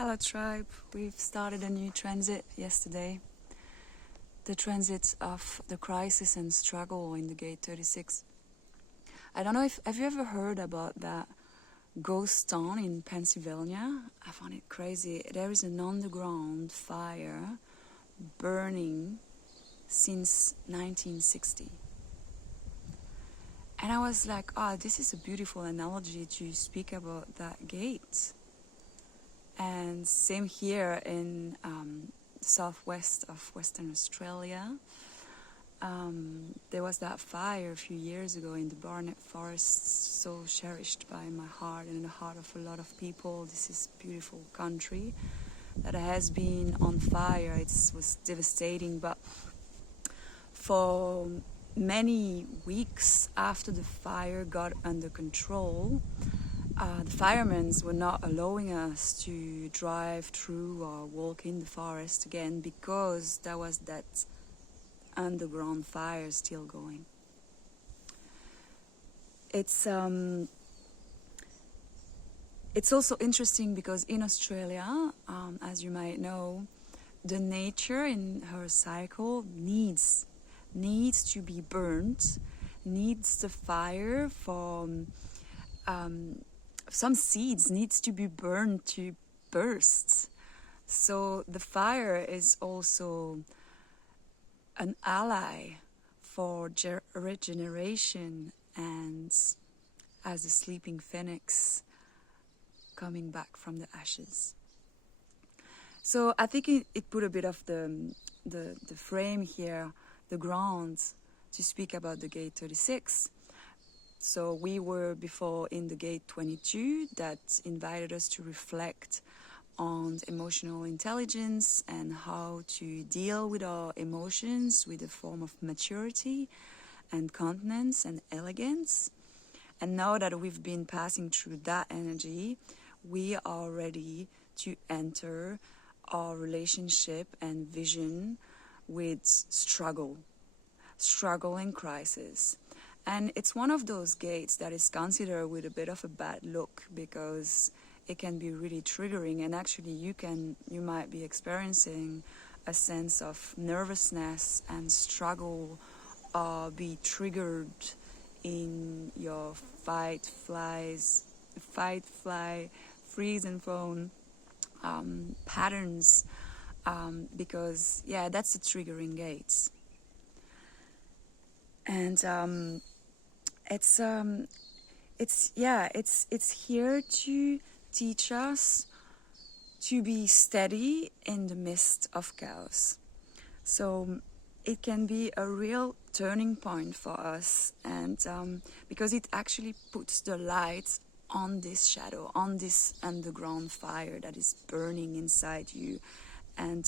Hello tribe, we've started a new transit yesterday. The transit of the crisis and struggle in the gate 36. I don't know have you ever heard about that ghost town in Pennsylvania? I found it crazy. There is an underground fire burning since 1960. And I was like, this is a beautiful analogy to speak about that gate. And same here in southwest of Western Australia. There was that fire a few years ago in the Barnett Forest, so cherished by my heart and in the heart of a lot of people. This is beautiful country that has been on fire. It was devastating, but for many weeks after the fire got under control, the firemen were not allowing us to drive through or walk in the forest again because there was that underground fire still going. It's also interesting because in Australia, as you might know, the nature in her cycle needs to be burnt, needs the fire for some seeds needs to be burned to burst. So the fire is also an ally for regeneration and as a sleeping phoenix coming back from the ashes. So I think it put a bit of the frame here, the ground, to speak about the gate 36. So we were before in the gate 22 that invited us to reflect on emotional intelligence and how to deal with our emotions with a form of maturity and continence and elegance. And now that we've been passing through that energy, we are ready to enter our relationship and vision with struggle and crisis. And it's one of those gates that is considered with a bit of a bad look because it can be really triggering, and actually you might be experiencing a sense of nervousness and struggle or be triggered in your fight, fly, freeze and fawn patterns because that's the triggering gates. And it's here to teach us to be steady in the midst of chaos. So it can be a real turning point for us, and because it actually puts the light on this shadow, on this underground fire that is burning inside you. And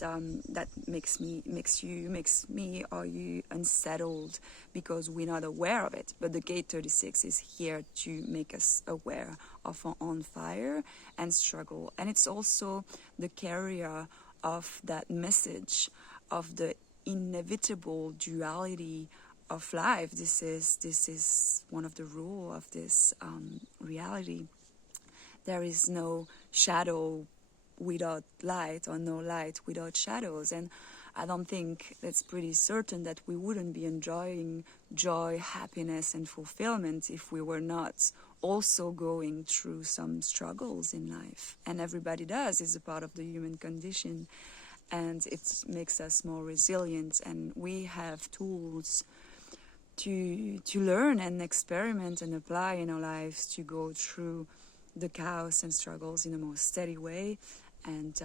that makes me or you unsettled because we're not aware of it. But the gate 36 is here to make us aware of our own fire and struggle. And it's also the carrier of that message of the inevitable duality of life. This is one of the rules of this reality. There is no shadow without light or no light without shadows. And I don't think it's pretty certain that we wouldn't be enjoying joy, happiness and fulfillment if we were not also going through some struggles in life. And everybody does. It's a part of the human condition, and it makes us more resilient, and we have tools to learn and experiment and apply in our lives to go through the chaos and struggles in a more steady way and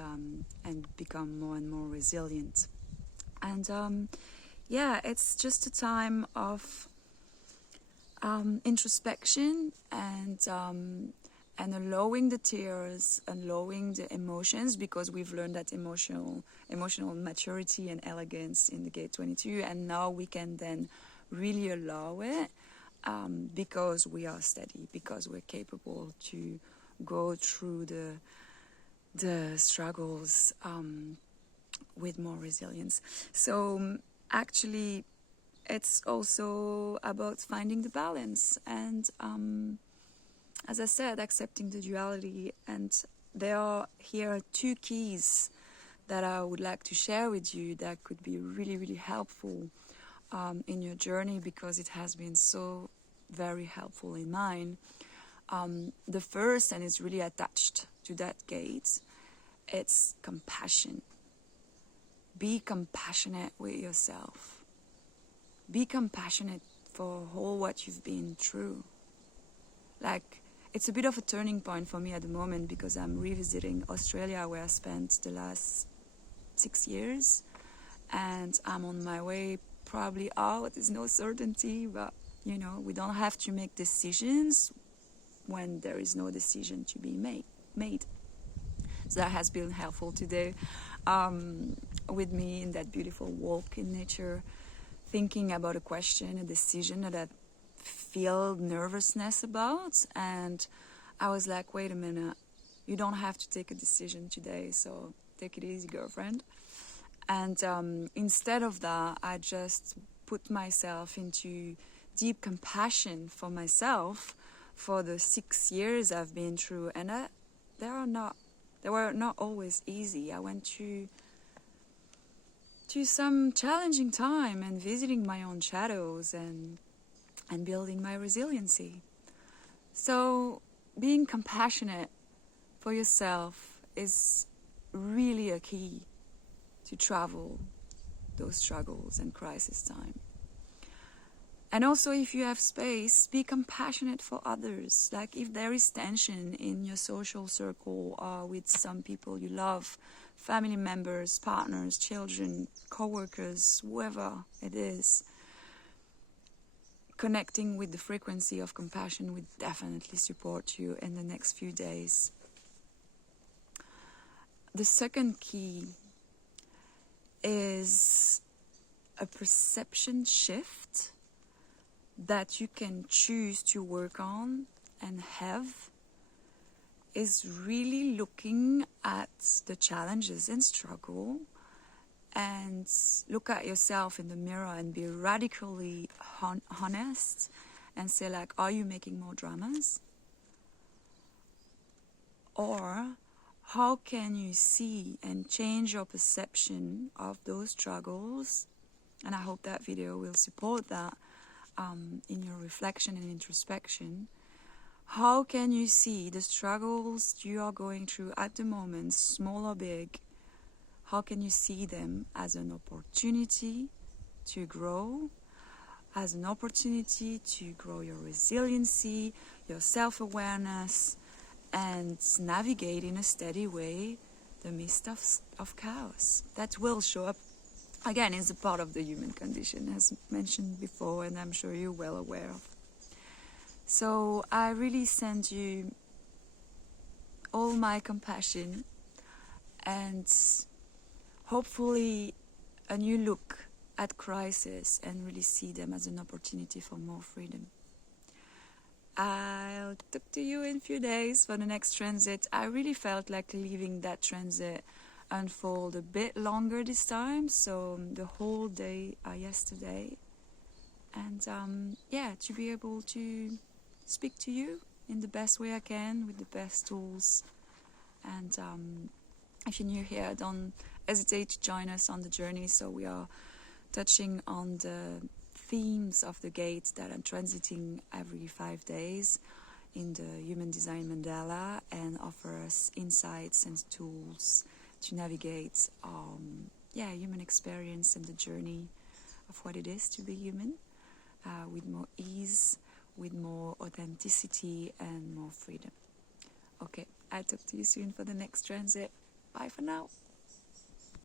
become more and more resilient. And it's just a time of introspection and allowing the tears, allowing the emotions, because we've learned that emotional maturity and elegance in the gate 22, and now we can then really allow it because we are steady, because we're capable to go through the struggles with more resilience. So actually it's also about finding the balance and as I said, accepting the duality and there are here 2 keys that I would like to share with you that could be really, really helpful in your journey, because it has been so very helpful in mine. The first, and it's really attached to that gate, it's compassion. Be compassionate with yourself. Be compassionate for all what you've been through. Like, it's a bit of a turning point for me at the moment, because I'm revisiting Australia, where I spent the last 6 years, and I'm on my way probably out. There's no certainty, but you know, we don't have to make decisions when there is no decision to be made. So that has been helpful today with me in that beautiful walk in nature, thinking about a question, a decision that I feel nervousness about. And I was like, wait a minute, you don't have to take a decision today, so take it easy, girlfriend. And instead of that, I just put myself into deep compassion for myself for the 6 years I've been through. And they were not always easy. I went through some challenging time and visiting my own shadows and building my resiliency. So being compassionate for yourself is really a key to travel those struggles and crisis time. And also, if you have space, be compassionate for others. Like, if there is tension in your social circle or with some people you love, family members, partners, children, co-workers, whoever it is, connecting with the frequency of compassion would definitely support you in the next few days. The second key is a perception shift that you can choose to work on and have, is really looking at the challenges and struggle and look at yourself in the mirror and be radically honest and say, like, are you making more dramas? Or how can you see and change your perception of those struggles? And I hope that video will support that in your reflection and introspection. How can you see the struggles you are going through at the moment, small or big? How can you see them as an opportunity to grow, as an opportunity to grow your resiliency, your self-awareness, and navigate in a steady way the midst of chaos that will show up? Again, it's a part of the human condition, as mentioned before, and I'm sure you're well aware of. So I really send you all my compassion and hopefully a new look at crisis, and really see them as an opportunity for more freedom. I'll talk to you in a few days for the next transit. I really felt like leaving that transit unfold a bit longer this time, so the whole day yesterday, and to be able to speak to you in the best way I can with the best tools. And if you're new here, don't hesitate to join us on the journey. So we are touching on the themes of the gates that I'm transiting every 5 days in the Human Design Mandala, and offer us insights and tools to navigate human experience and the journey of what it is to be human with more ease, with more authenticity and more freedom. Okay, I'll talk to you soon for the next transit. Bye for now.